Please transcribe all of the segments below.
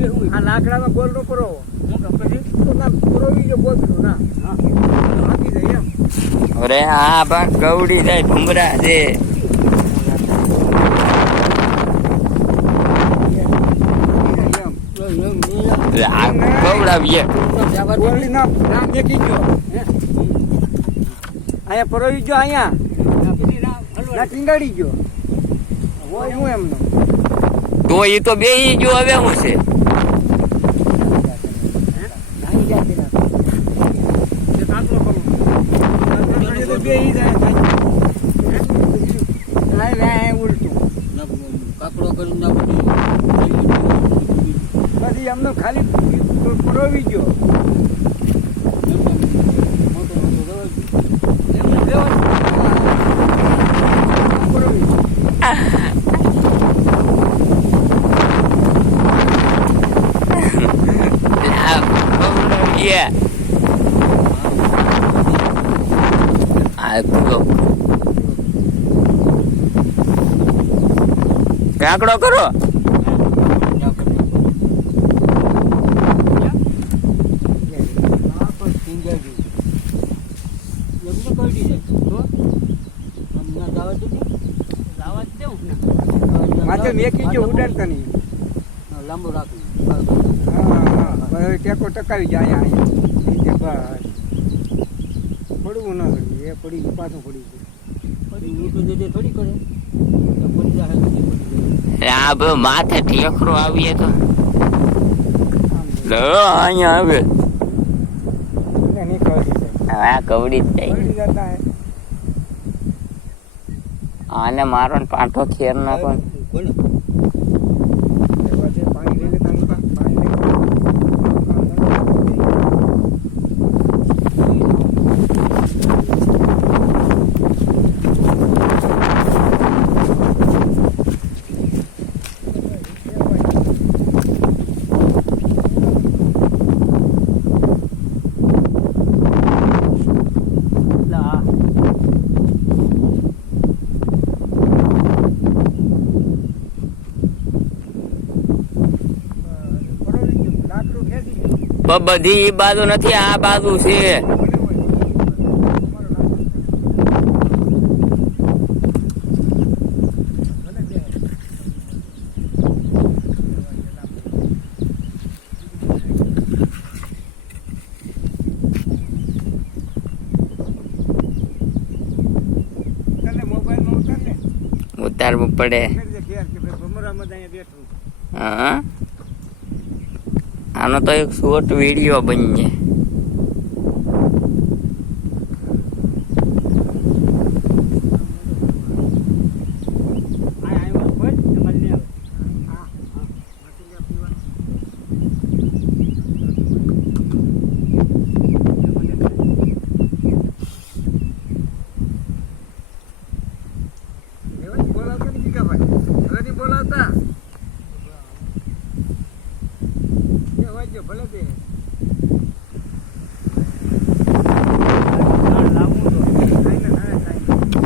આ લાકડામાં ગોલ નો પરો પછી તો ના પરોવી જો ગોલ ના હાકી જાય એમ. અરે આ બા ગવડી જાય ભમરા છે. ગવડાવીએ અહીંયા પરોવી ગયો અહીંયા ટીંગાડી ગયો હોય હું એમનો તો એ તો બે જો હવે હું છે. પછી એમનો ખાલી પરોવી ગયો. કાકડો કરો. માથે મેકી ગયો ઉડાડતા નહીં લાંબુ રાખવું. હા ટેકો ટકાવી જાય અહીંયા પડવું ના થયું એ પડી ગયું પાછું પડી ગયું થોડી કરે આ બે માથે ઠેકરો આવીએ તો અહીંયા આવે આ કવડી જ જાય. આને મારો ને પાઠો ખેર નાખો. બધી બાજુ નથી, આ બાજુ છે. ઉતારવું પડે. હા આનો તો એક શોર્ટ વિડીયો બની જાય.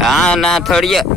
હા ના થોડી